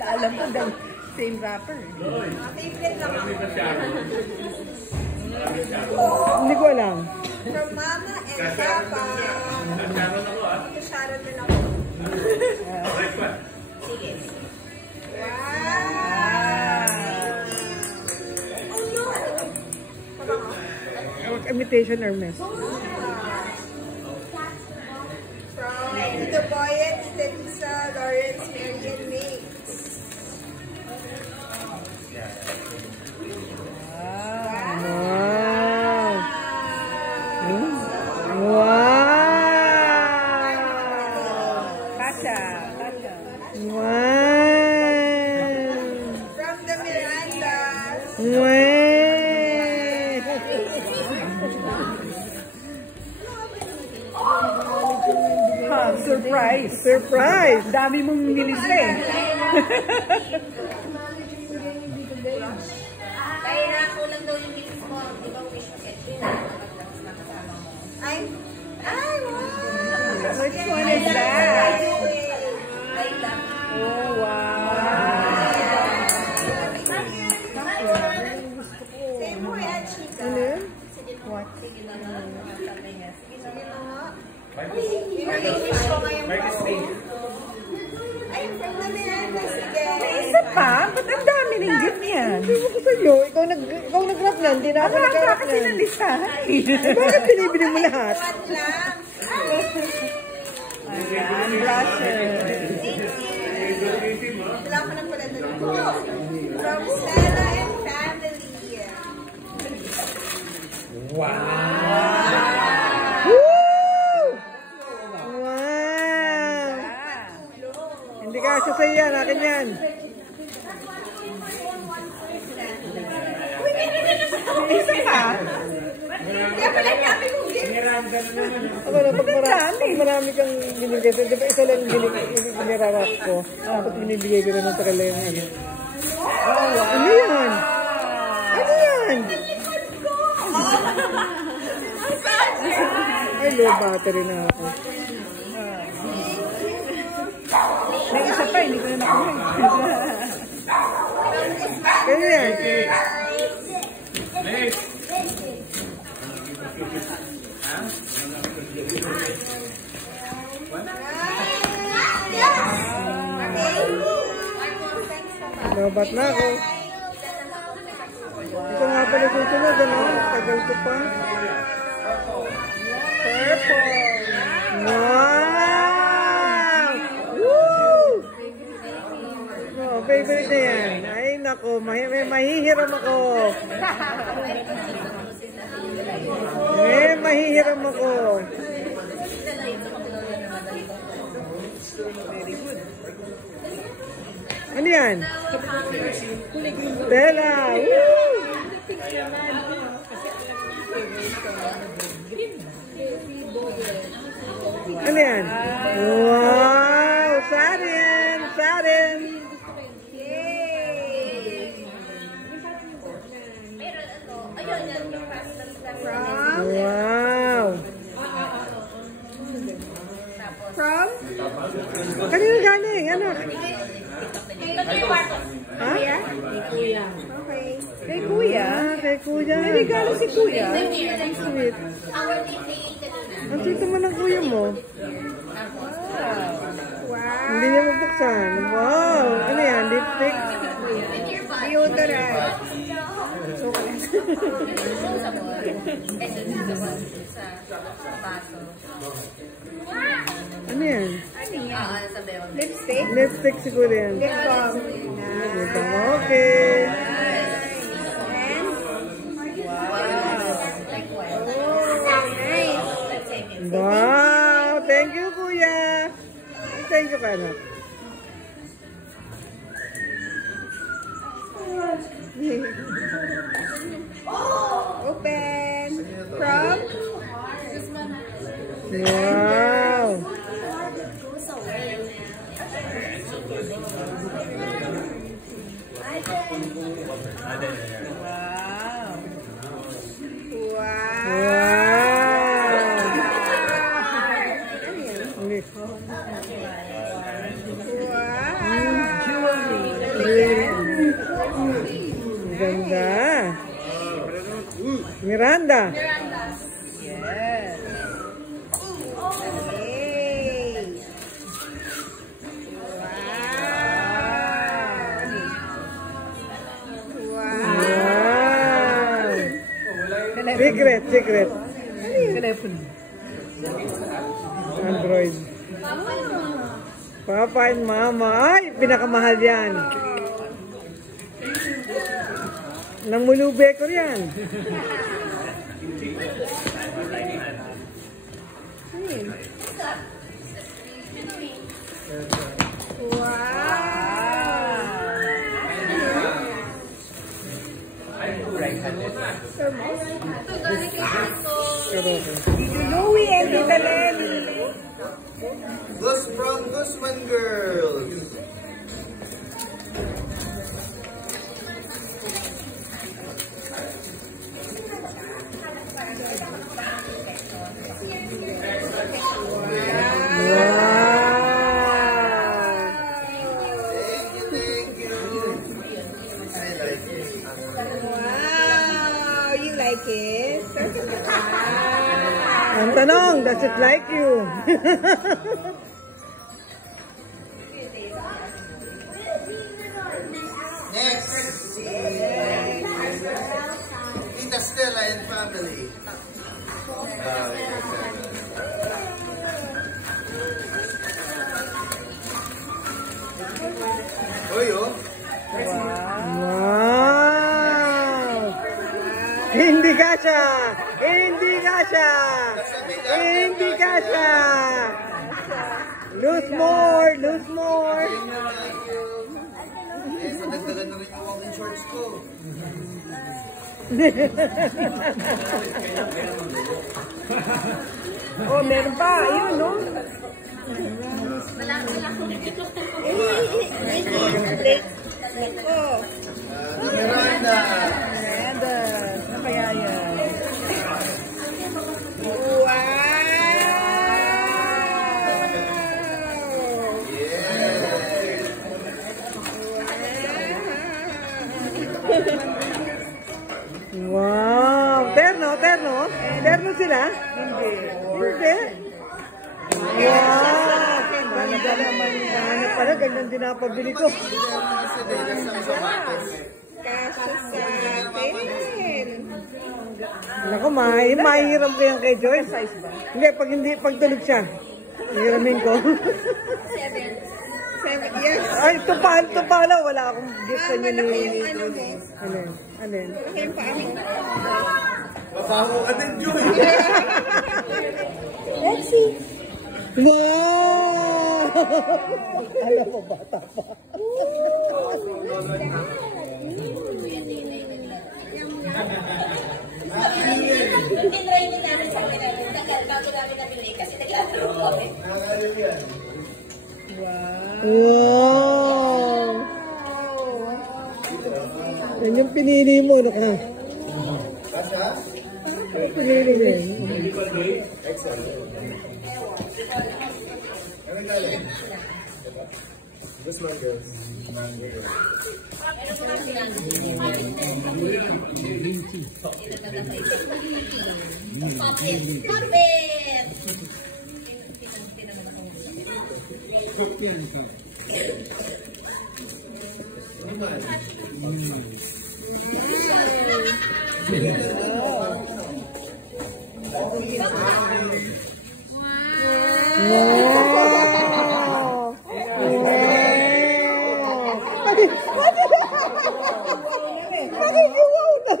Alam ko daw, same rapper. Favorite lang ako. Hindi ko alam. From Mama and Papa. Ito Sharon din ako. Sige. Wow! Imitation Hermes. From Tito Boyet, Tita Lawrence, Marian Mix. Wow! Wow! Kasha. Wow! From the Mirandas. Wow! Surprise! Surprise! Dami mong nilista eh. Kaya kulang daw yung gift mo. Di ba wish mo set yun? Ay, wow! Which one is that? I love you. Oh, wow! Say mo yan, Chika. Ano yun? What? Sige na nga. Sige na nga. Wish ko ngayong ay, from the Mirandas again. Isa pa? Ba't ang dami ng gift niyan? Hindi ko sa'yo. Ikaw nag-rap niyan. Hindi na ako nag-rap kasi niyan. ng listahan. Bakit binibili mo lahat? One lang. Ayan, blusher. Wala ko na pala doon. From Stella and Family. Wow! Hindi ka sa sa'yo yan. Akin yan. Isa pa? Kaya pala kami kong gift. Ako na, pag marami kang binibigay. Di ba isa lang binirarap ko? Dapat binibigay ko na ng takala yung ano. Ano yan? Ano yan? Ay, low battery na ako. May isa pa, hindi ko na nakuha. Kaya yan. Lobat na ako. Ito nga pala susunod, ano? Tagal ko pa. Purple. Wow! Woo! Oh, favorite na yan. Ay, nako. Mahihiram ako. Mahihiram ako. Ano yan? Bella! Woo! Ano yan? Wow! Sarin! Sarin! Wow! From? Kanino galing? Ano? Ha? Okay. Kay Kuya. Kay Kuya. May regalo si Kuya. Ang sweet. Ang sweet naman ng kuya mo. Wow. Hindi niya mabuksan. Wow! Ano yan? Lipstick? Deodorant. Ano yan? Lipstick. Lipstick siguro yan. Lip balm. Okay. Wow! Thank you, Kuya! Thank you, Kanak. Open. From? Wow! Wow. Jewelry. Miranda. Yes. Hey. Wow. Secret. Telephone. Android. Papa and Mama. Ay, pinakamahal yan. Nang mulube ko yan. Louie and Tita Lenny. Gus from Guzman Girls. Thank you. I like it. Wow, you like it? Ang tanong, does it like you? Next. Tita Stella and family. Oy, oh. Wow! Hindi kasha! Hindi kasha! Hindi kasha! Lose more! Lose more! Eh, so nagdagan na rin yung walking shorts ko. Oh, meron pa. Yun, no? Wala ko dito. Oh, Miranda. Miranda. Ano kaya yan? Wow! Terno? Terno? Terno sila? Hindi. Hindi? Wow! Ganda naman. Ano pala, ganyan din ang pabili ko. Kasya sa atin. Naku, mahihiram ko yan kay Joyce. Size ba? Hindi, pag tulog siya. Hiramin ko. 7 years. Ay, ito pala. Wala akong gift sa inyo Malaki ni... yung ano mo. Alin? Alin? Malaki yung paa mo. Mabaho ka din, Joy. Let's see. Wow! Alam mo, bata pa. Tinry din namin sa pinag tagal bago namin nabili kasi naglalaro kami. Wow! Yan yung pinili mo, naka. Yung pinili niya. Guzman Girls. Puppet! Puppet! Wow! Nakikiwaw na.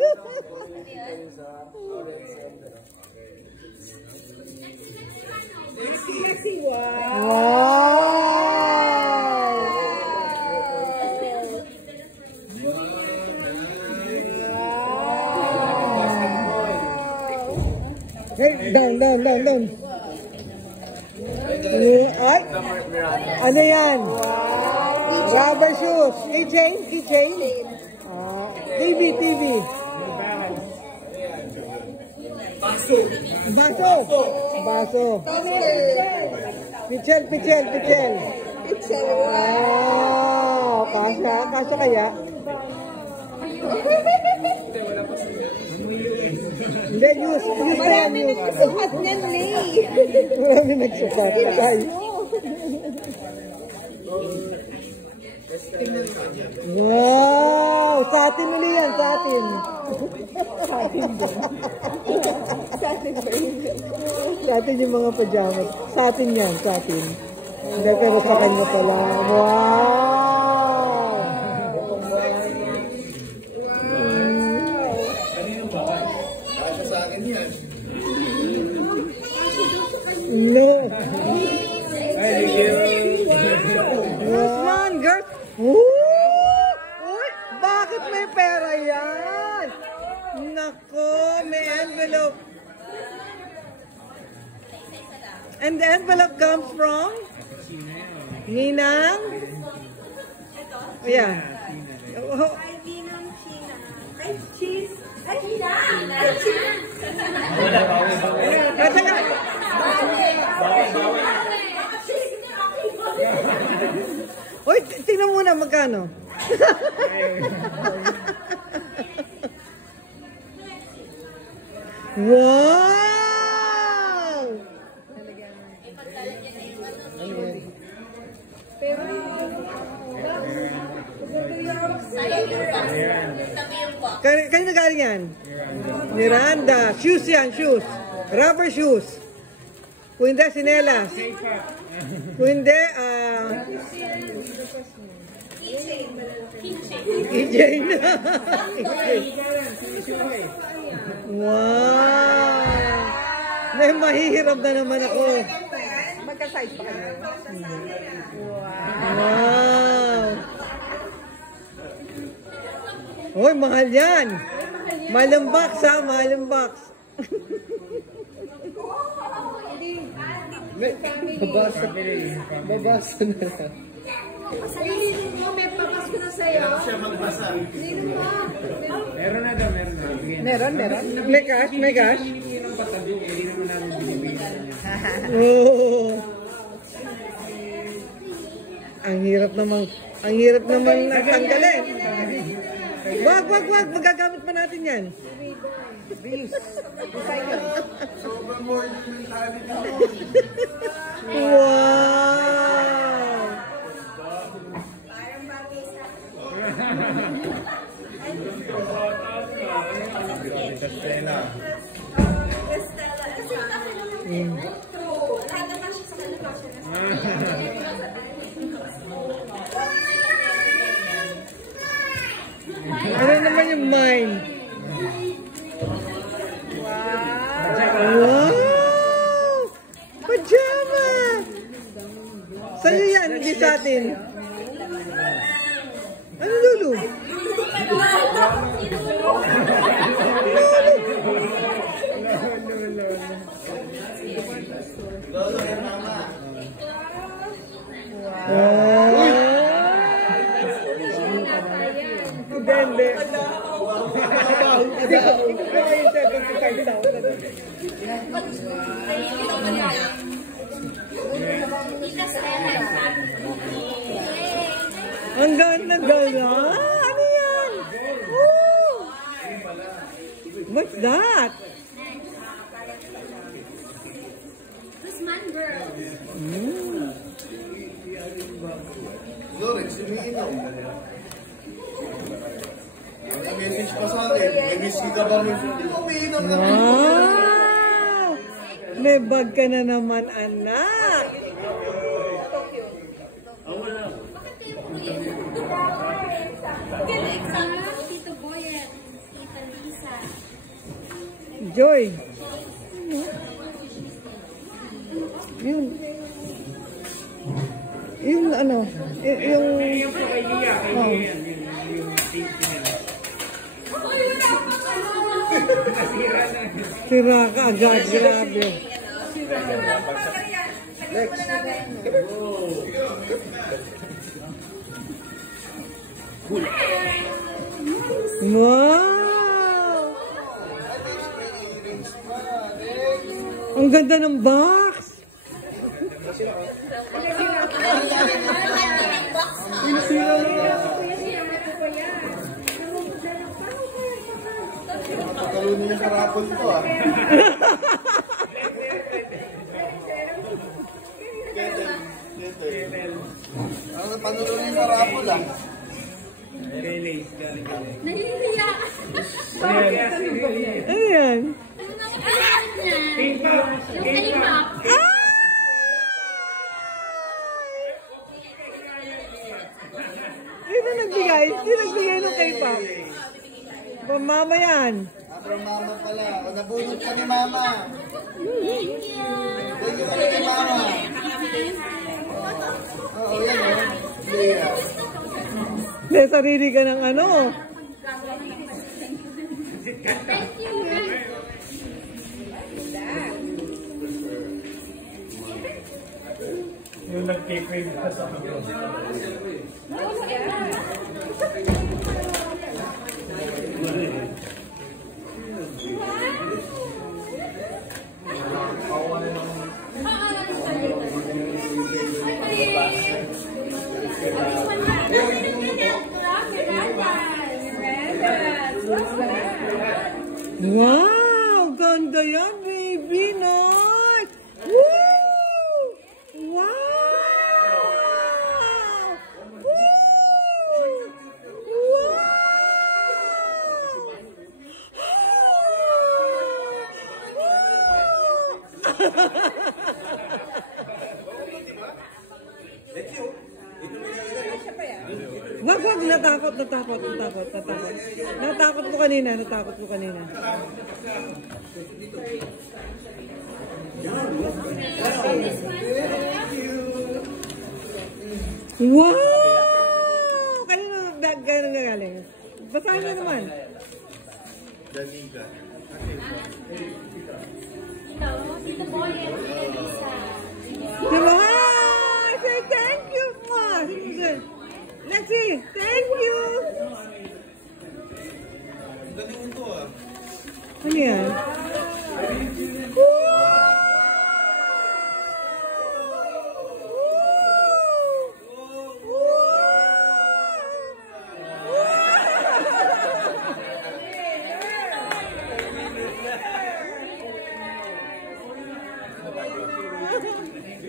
Hey, down. Ay! Ano yan? Rubber shoes. Keychain? TV. Baso. Pichel. Wow! Kasya kaya? Hindi, use na yan, Marami use. nagsukat niyan, Lee. Marami nagsukat. Ay. Wow! Sa atin uli yan, sa atin. Sa atin yung mga pajamas. Sa atin yan, sa atin. Hindi, pero sa kanya pala. Wow! Basta sa akin yan. No. Usman, girl. Uy, bakit may pera yan? Nako, may envelope. And the envelope comes from? Ninang? Yeah. Oh, teka. Uy, tingnan muna magkano. Wow! Kayo na galing yan? Miranda. Shoes yan, shoes. Rubber shoes. Kung hindi, sinelas. Kung hindi, EJ na. Wow! May mahihirap na naman ako. Magka-size pa kayo. Wow! Hoy, mahal yan. Mahal ang box, ha? Mahal ang box. Babasa. Babasa na lang. Meron. May cash? May cash? Oh. Ang hirap naman tanggalin. Wag. Magagamit pa natin yan. Sobrang more mentality ako. Wow! Ano naman yung mine? Wow! Pajama! Sa'yo yan, hindi sa atin. Ano, Lulu? Hindi. Ang ganda. Ano yan? Woo! What's that? Usman girl. Lorex, umiinom. May message pa sa akin. May message ka ba? Umiinom na. Wow! May bag ka na naman, anak. Galing sa Tito Boyet, Tita Lisa. Joy. Yung ano, yung sira ka agad, grabe. Wow! Ang ganda ng box! Panalunin niya sa raffle to ah. Ano panalunin niya sa raffle ah. Nahihiya. Ano yan? Ano nga kailangan niya? Yung K-pop. Sino nagbigay? Sino nagbigay ng K-pop? Mama yan. From mama pala. O nabunot ka ni mama. Thank you. Thank you pala kay mama. Oo, yan o. Yeah. May sarili ka ng ano. Thank you. Yung nag-cake ka sa mga. Wow! Ganda yan, baby! Nice! Woo! Wow! Woo! Wag, natakot. Natakot mo kanina. Wow! Kanina nagaling. Basahin mo naman. Danica. Tito Boy and Elisa. Diba? I say thank you, Ma. Let's see. Thank you. Galing mo to ah. Ano yan?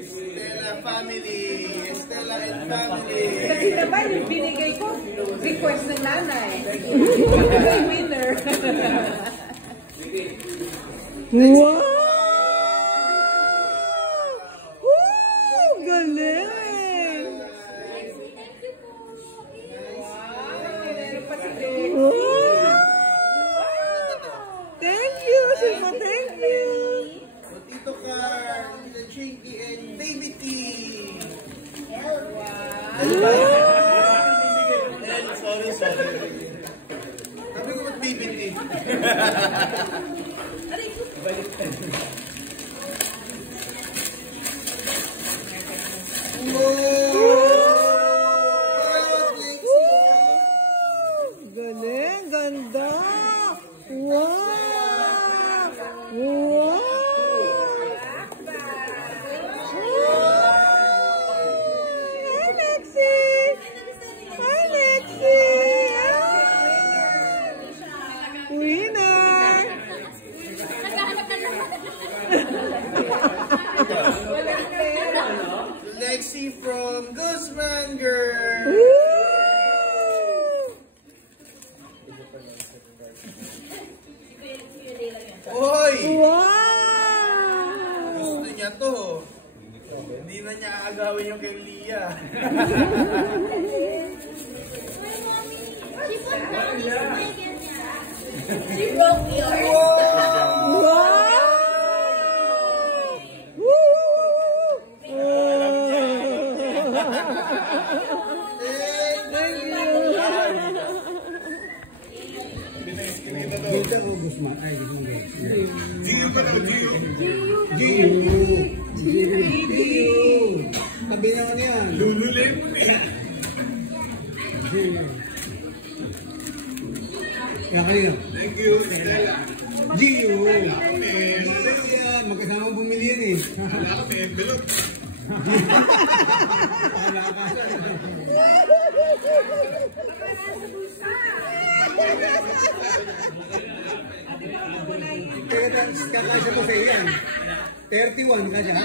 Stella family. Stella and family. Kasi naman yung binigay ko, request ng nanay. Winner. Wow! Woo! Galing! Wow! Thank you, Silva. Thank you. Tito Carl, Tito Chinky, and Baby T. Sorry. Sabi ko ba't Baby T? Galing, ganda. Wow! Wow! Hi, Lexie! Hi, Lexie! Winner! Lexie from Guzman Girl. Woo! Oy! Wow! Gusto niya to. Hindi na niya aagawin yung kay Lia. She broke yours. Wow! Woo! Thank Gio ka to, Gio. Sabi niya ano yan? Lululim. Thank you, Stella. Gio! Yan, magkasama bumili yan eh. Wala ka sa envelope. kakasya ko sa iyo yan. 31 kasya.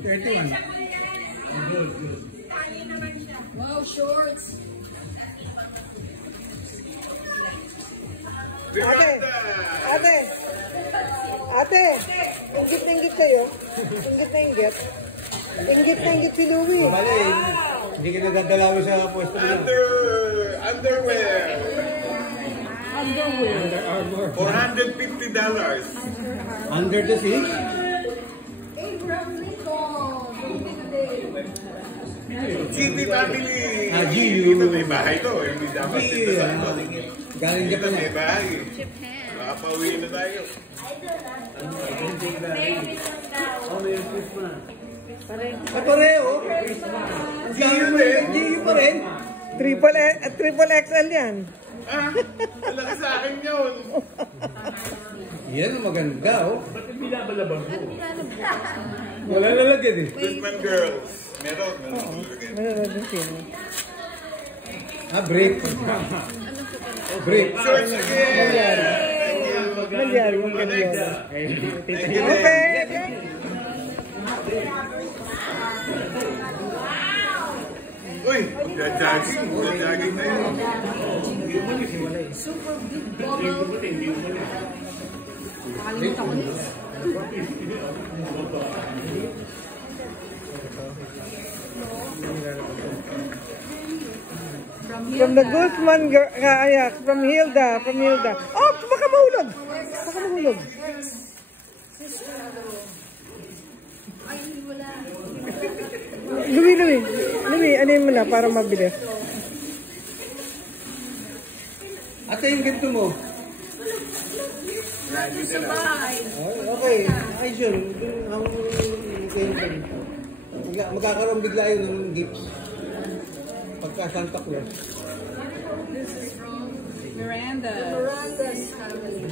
31. Wow, shorts. Ate, inggit kayo. Inggit. Inggit si Louie. Mali, hindi ka nagdadalawi sa pwesto mo. Underwear. Underwear. $450. Under the sea? Abraham Lincoln. GT family. GU. Ito may bahay to. Hindi dapat dito sa ano. Galing Ito Japan. may bahay. Nakapauwi na tayo. Pareho. GU pa rin. Triple XL yan. Ah, malaki sa akin yun. Yan ang maganda, oh. Ba't yung binabalabang mo? Wala lalagyan eh. Goodman girls. Meron. Manonood ng sino. Break. Break. Shorts again. Nangyari yung ganyan. Thank you. Okay. Uy, jogging na yun. Super big bubble. Nakalimutan ko na. From the Guzman Kayak, from Hilda. Oh, baka mahulog. Ay, wala. Louie, ano mo na para mabilis. Ate, yung ganito mo. Nandun sa bahay. Okay. Ay, sure. Magkakaroon bigla yun ng gifts. Pagka Santa Claus. This is from Miranda. Miranda's family.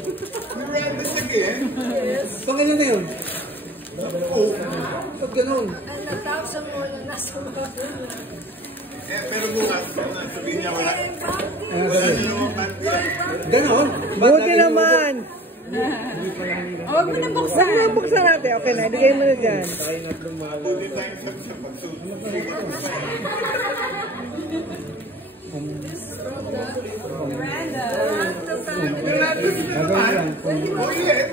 Miranda's again? Pag ano na yun? Pag ganun. And 1,000 more na nasa bahay. Pero bukas, sabihin niya wala. Wala niyo naman panty. Ganon. Buti naman. Huwag mo na buksan. Huwag mo buksan natin. Okay na, ibigay mo na dyan. Buti tayo sa pagsuot. Miranda. Oh, yeah.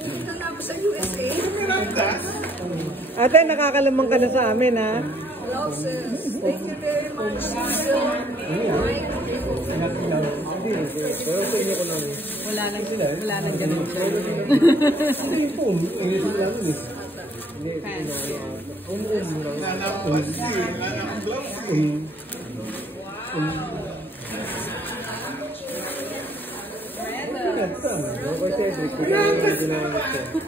Dito na ako sa USA. Miranda's. Ate, nakakalamang ka na sa amin, ha? Hello, sis. Thank you very much, sis. Wala nang ganun.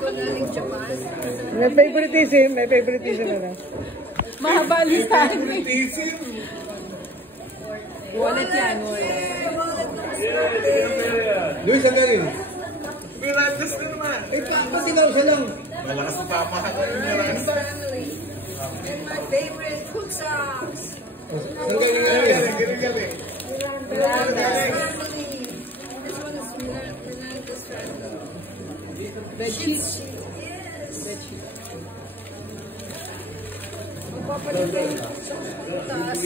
Galing Japan. May favoritism na lang. Mahaba listahan mo. Wallet yan, Luis, ang galing. Miranda's na naman. Pati daw siya lang. Malakas ang papahatan yung Miranda's. Family. And my favorite food socks. Ang galing nga yan. Galing. Miranda's family. This one is Miranda's family. Bedsheet. Yes. Bedsheet. Magpapalit kayo sa taas.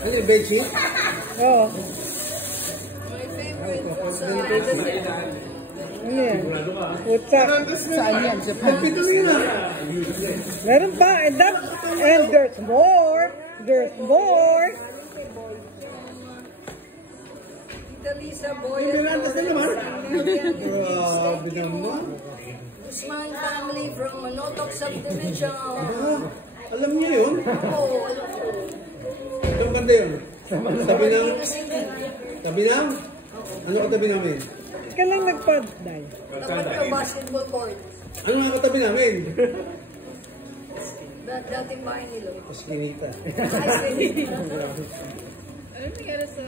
Ano yung bedsheet? Oo. My favorite food socks. Ano yan? Utsak. Saan yan? Japan. Pito yun ah. Meron pa. And there's more. Tita Lisa Boyer. Miranda's na naman. Grabe naman. Guzman family from Manotok Subdivision. Alam niyo yun? Oo, alam ko. Itong banda yun. Tabi ng? Ano katabi namin? Ika lang nagpa-die. Tapat ka basketball court. Ano nga katabi namin? Dating bahay nila. Eskinita. Ano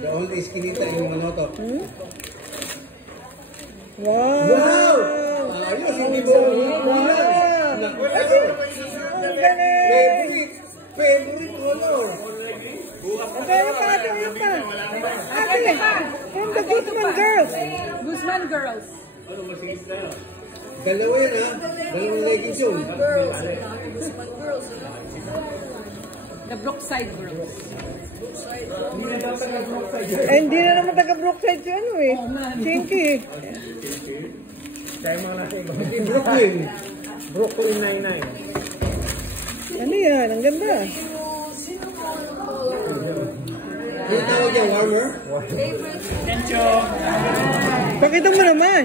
The old Eskinita yung Manotok. Wow! Ayos, hindi mo. Ang galing! Favorite color. Ayun pa, ayun pa. Ate, from the Guzman Girls. Guzman Girls. Dalawa yan ha. Dalawang leggings yun. The Brookside Girls. Eh, hindi na naman taga Brookside si ano eh. Chinky. Kaya mga nasa iba. Brooklyn. Brooklyn 99. Ano yan? Ang ganda. Ano tawag yan? Warmer? Tencho! Pakita mo naman.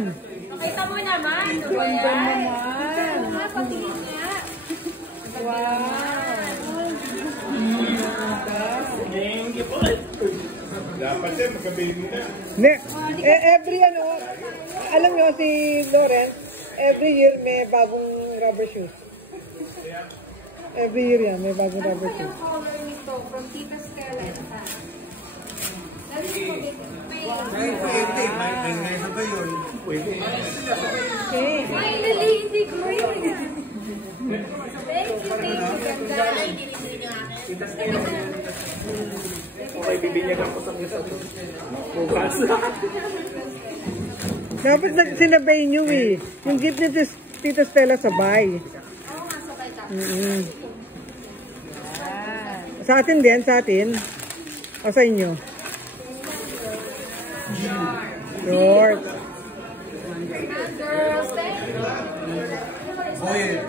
Pakita mo naman. Ganda naman. Patingin nga. Thank you po. Dapat yan, magkababy na. Ne, every ano, alam nyo si Lawrence, every year may bagong rubber shoes. Every year yan, may bagong rubber shoes. Yung color nito from Tita Stella. Dali mo Ay, pwede. May ngaysa ba yun? Pwede. finally, hindi green. Thank you. Ganda. Okay, bibinyagan ko sa isa. Bukas. Dapat sinabay nyo eh. Yung gift ni Tita Stella sabay. Oo nga, sabay ka. Sa atin din, sa atin. O sa inyo. Short. Girls, thank you. Boy,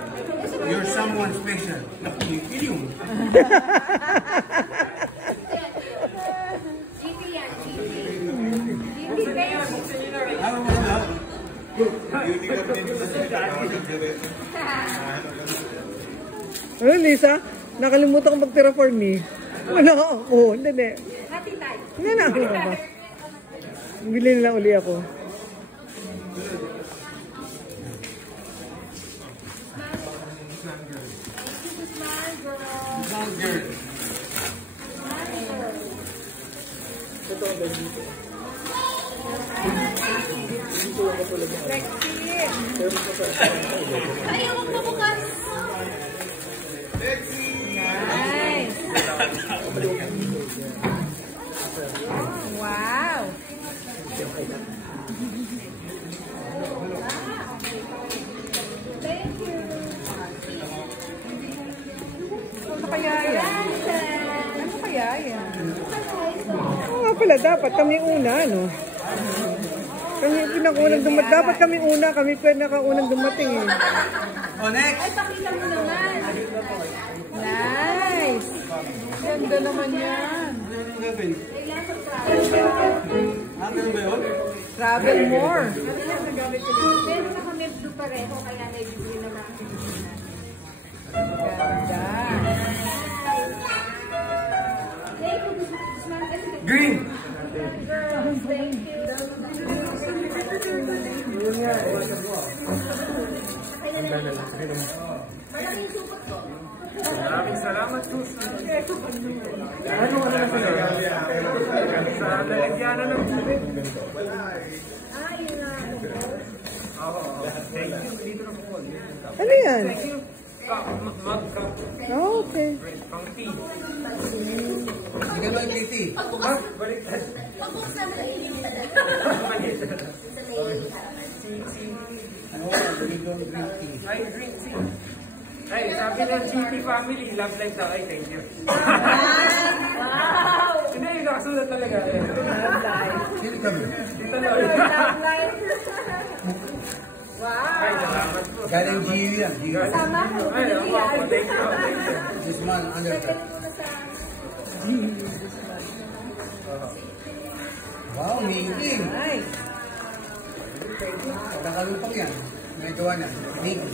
you're someone special. Naku, yung. GP yan, GP. GP, kayo. Ano mo na? Ano, Lisa? Nakalimutan ko magtira for me. Wala ako. Hindi. Hati tayo. Hindi na ako ba? Bili nila uli ako. Ayaw mo bukas. Nice. Wow. Ano kaya yan? Ano kaya yan? Oo nga pala, dapat kami una, no? Kami pinakaunang dumating. Dapat kami una, kami pinakaunang dumating eh. Oh, next! Ay, pakita mo naman. Nice. Ganda naman yan. Ano gagawin? Kailangan travel. Ano ba yun? Travel more. Pero na kami blue pareho, kaya nai-blue naman. Ganda. Thank you, Guzman. Green! Girls, thank you. Malaking supot ko. Maraming salamat, Sus. Ano na sila? Sa lalagyanan ng tubig. Yun na. Oo. Thank you. Dito na po. Ano yan? Thank you. Mug cup. Oh, okay. Pang tea. Hindi ka lang titi. Baliktad. Pagbukas namin ang inyong Ay, green tea. Ay, sabi ng GT family, love life daw. Ay, thank you. Wow! Hindi, yung nakasulat talaga. Sino kami? Dito na. Love life. Ay, salamat po. Galing GU yan. GU. Sama ko. Ay, ako. Thank you. Thank you. This man, undercut. Wow, amazing. Nice. Nakalupang yan. May gawa na. Amazing.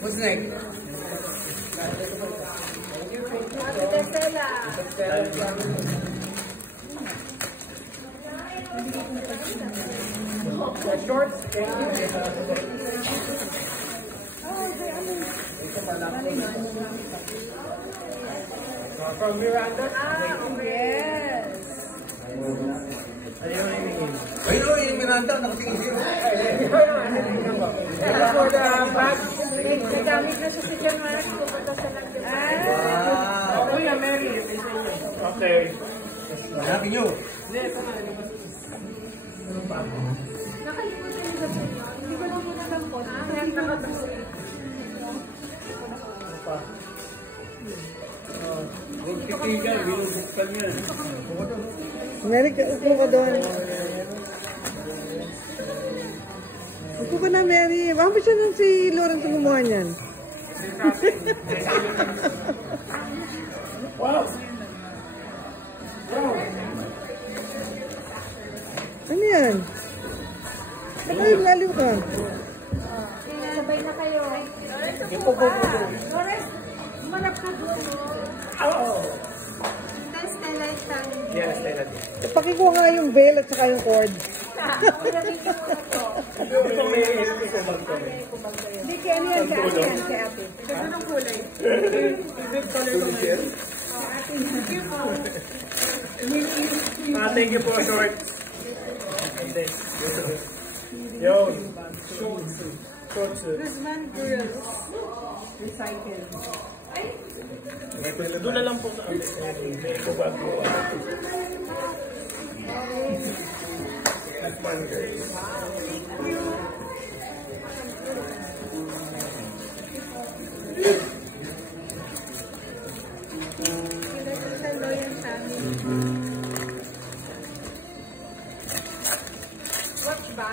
What's next? Shorts. From Miranda. Yes. Ayun o, yung Miranda, nakatingin siya. For the bag. Nagamit na siya si Jamark. Pupunta sa lang Jamark. Ako yan, Mary. Okay. Hanapin nyo. Hindi, ito na. Nakalimutan niyo ba sa inyo? Hindi ko lang muna lang po. Nakakabasa. Magkitigan, binubuksan yan. Mary, upo ka doon. Upo ka na, Mary. Baka ba siya nang si Lawrence gumawa niyan? Wow! Ano yan? Baka laliw ka. Sabay na kayo. Lawrence, manap ka doon. Tapos Stella time. Yes, Stella. Pakikuha nga yung veil at saka yung cord. Ito may kubag ko. Hindi, kaya ano yan? Kaya ate. Ganda ng kulay. Thank you po, short. Yo. Shorts. Guzman Girls. Recycle. Doon na lang po sa may kubag ko. Watch ba?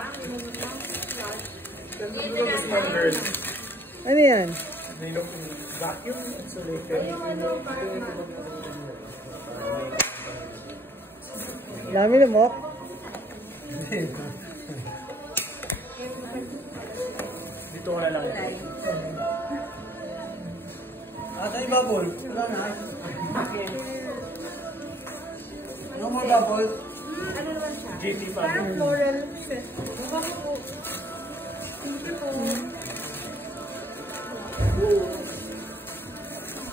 Ano yan? Vacuum insulator. Dami na mo? Dito ko na lang. Tayo bubble. Wala na. No more bubble. Ano naman siya? GT Parang fan. floral. Mukha ko.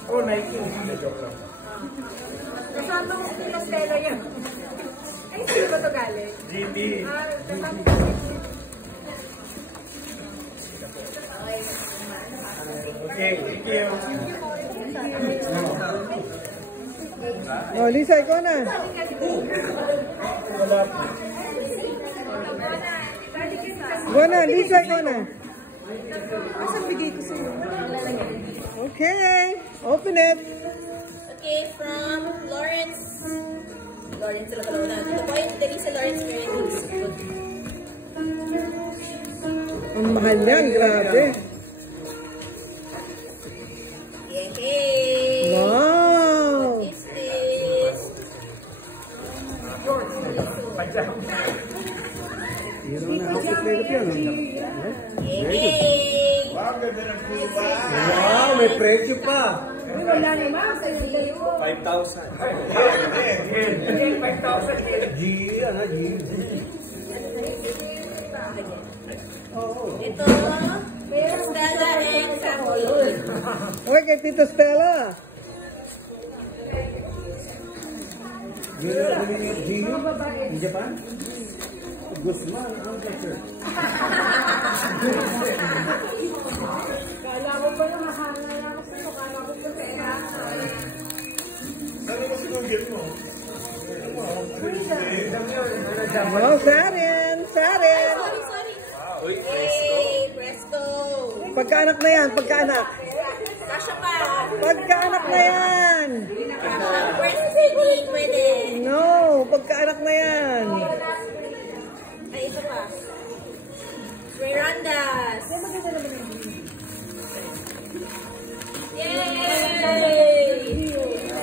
Oh, Nike. Joke lang. Kasama ko kila Stella yan. Ay, sino ba ito galing? GT. Kasama ko. Okay, thank you. Oh, Lisa, ikaw na. Wala po. Ikaw na, Lisa, ikaw na. Asan bigay ko sa'yo? Okay, open it. Okay, from Lawrence. Lawrence sila pala na. Dito po yung dali sa Lawrence Meredith. Ang mahal yan, grabe. Yay! Wow! What is this? Yun naman ang outfit makeup yan. Yay! Wow, ganda ng kuba. Wow, may presyo pa. Wala naman. Sa'yo bigay ko. 5,000. Hindi, 5,000. G, ano, G. Ito, Stella and Samuel. Okay, kay Tito Stella. G na nabili niyo, G. In Japan? Guzman, ang pleasure. Kala ko ba yung mahanga na ako sa'yo? Kala ko ba pera? Ano ba sinunggit mo? Oh, Sarin, Sarin. Sorry. Yay! Presto! Pagkaanak na yan, pagkaanak. Kasha pa! Pagkaanak na yan. Kasha, first baby, pwede. No, pagkaanak na yan. Ay, ito pa. Verandas. Yay!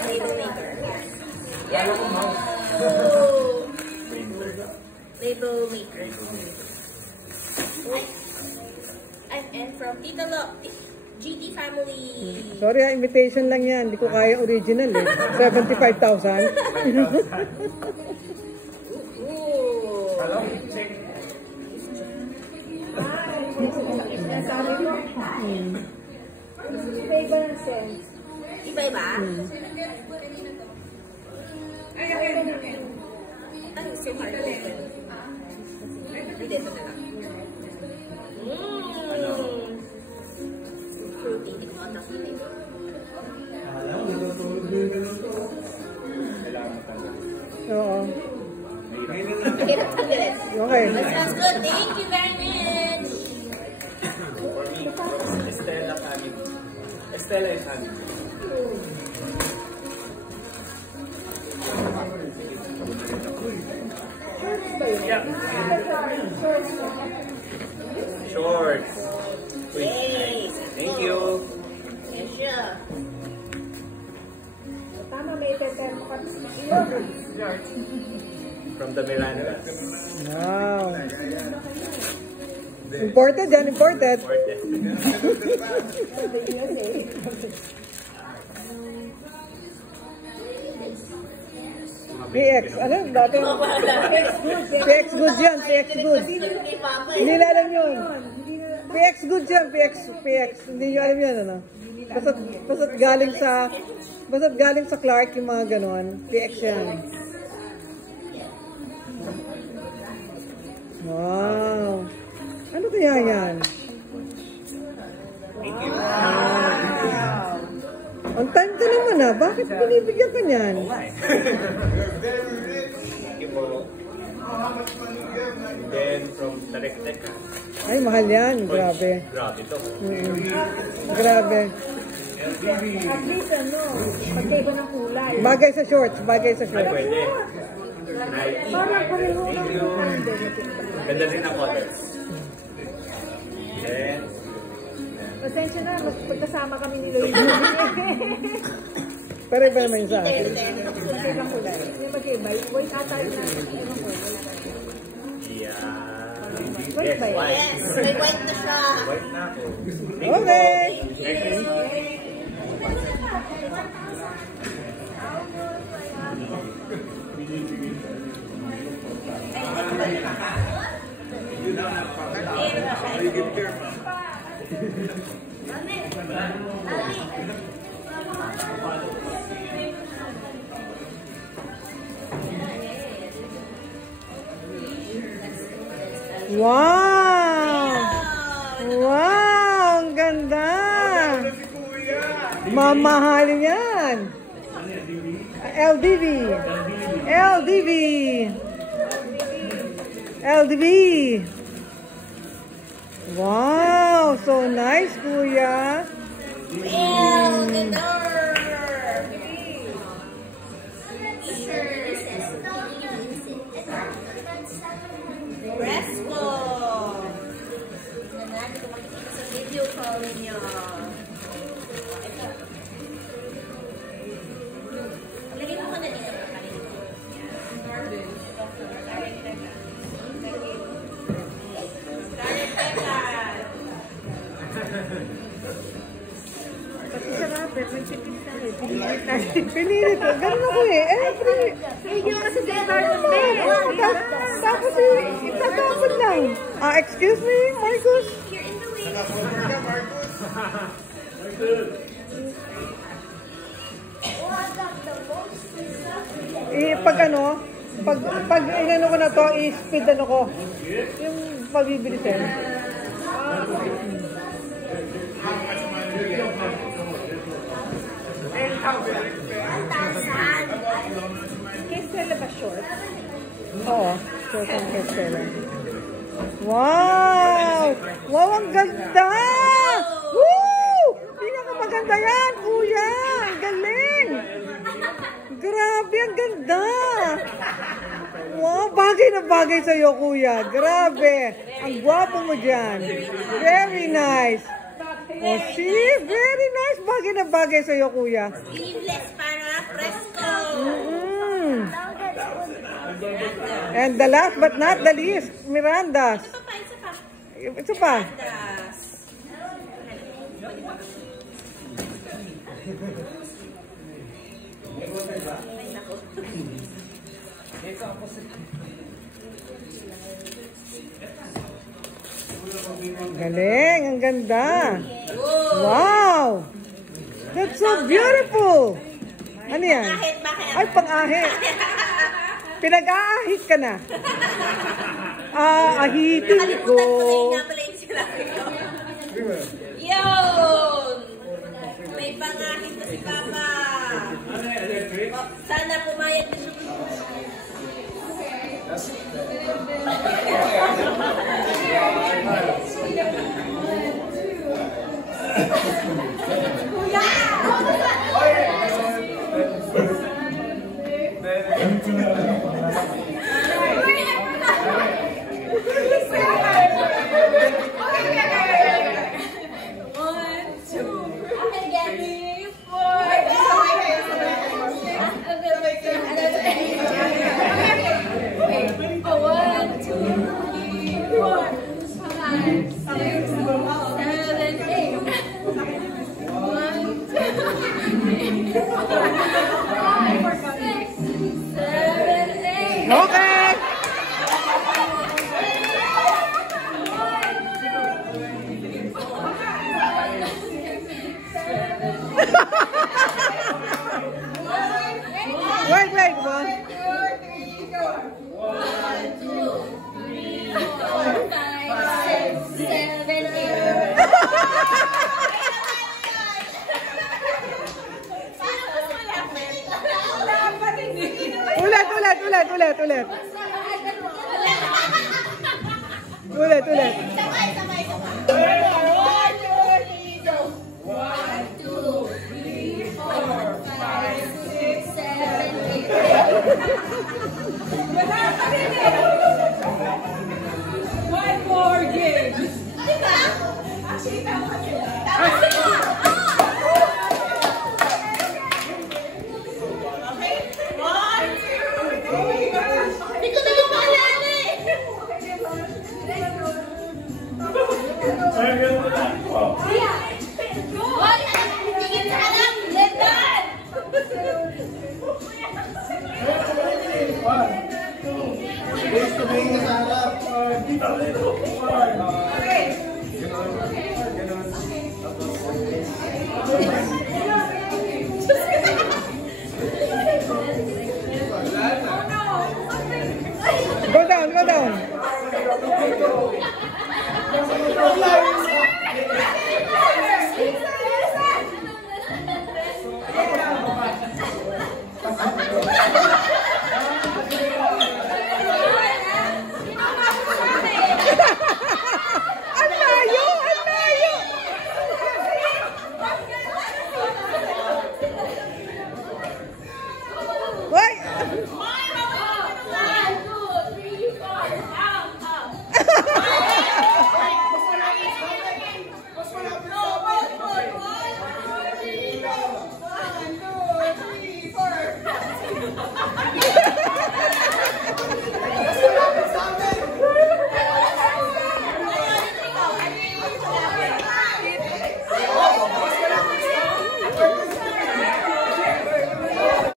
Label maker. Label maker. And from Tito Lo, GT family. Sorry ha, invitation lang yan. Hindi ko kaya original eh. 75,000. Ooh. Hello? Check. Sabi ko. Iba-iba ng sense. Iba-iba? Ano, so hard to open. Hindi, ito na lang. Oo. Okay. Okay. Sounds good. Thank you very much. Estella Canning. Estella is Canning. Yeah. Shorts. Yay. Thank you. Yes, sure. From the Mirandas. Wow. Imported yan, imported. PX, ano dati? PX goods yan, PX goods. Hindi na alam yun. PX goods yan, PX. Hindi nyo alam yan, ano? Basta't galing sa Clark yung mga ganon. PX yan. Wow. Ano kaya yan? Ang time ka naman ah. Bakit binibigyan ka niyan? Thank you po. Then from Tarektek. Ay, mahal yan. Grabe. Grabe to. Grabe. At least ano, pagkaiba ng kulay. Bagay sa shorts. Bagay sa Ay, shorts. pwede. Nike. Parang pareho Thank you. Ganda rin ang colors. Then, Pasensya na, mas pagkasama kami ni Lloyd. Pero iba naman yung sa akin. Magkaibang kulay. May magkaiba. White ata yung nasa. Ewan ko. yeah. White ba yan? White. Yes, may white na siya. White na ako. Okay. Wow! Wow! Ang ganda! Mamahalin yan! LDV! LDV! LDV! Wow! So nice, kuya! Ew, ganda. Fresco. Tingnan natin kung makikita sa video call ninyo. Ito. Lagay mo ko na dito. Scarlett Becca. Pati sa rapper, may chipin sa akin. Pinilit natin. Pinilit ko. Ganun ako eh. Video kasi sa Scarlett Becca. Tapos itatapon lang. Excuse me, Marcus? You're in the way. Pag ano, pag inano ko na to, i-speed ano ko. Yung pagbibilisin. Kestela ba short? Oo, short ang Kestela. Wow! Wow, ang ganda! Woo! Pinakamaganda yan, kuya! Ang galing! Grabe, ang ganda! Wow, bagay na bagay sa'yo, kuya. Grabe! Ang gwapo mo dyan. Very nice. Oh, see? Very nice. Bagay na bagay sa'yo, kuya. Sleeveless para Fresco. And the last but not the least, Miranda's. Isa pa. Ito pa. Galing, ang ganda. Wow! That's so beautiful. Ano yan? Ay, pang-ahit. Pinag-aahit ka na. Ahitin ko. Nakalimutan ko na yung nga pala yung sinabi ko. Yun! si Papa. Sana pumayag na siya. Okay! Wait, wait, 1, 2, 3, go! 1, 2, 3, 4, 5, 6, 7, 8. Ulit. Sabay. 1, 2, 3, go. 1, 2, 3, 4, 5, 6, 7, 8. Wala pa rin eh. One more game. Diba? Actually, tama sila. Hindi ko naman maalala eh. Wag! Tingin sa harap! Letan! Gusto mo yung sa harap.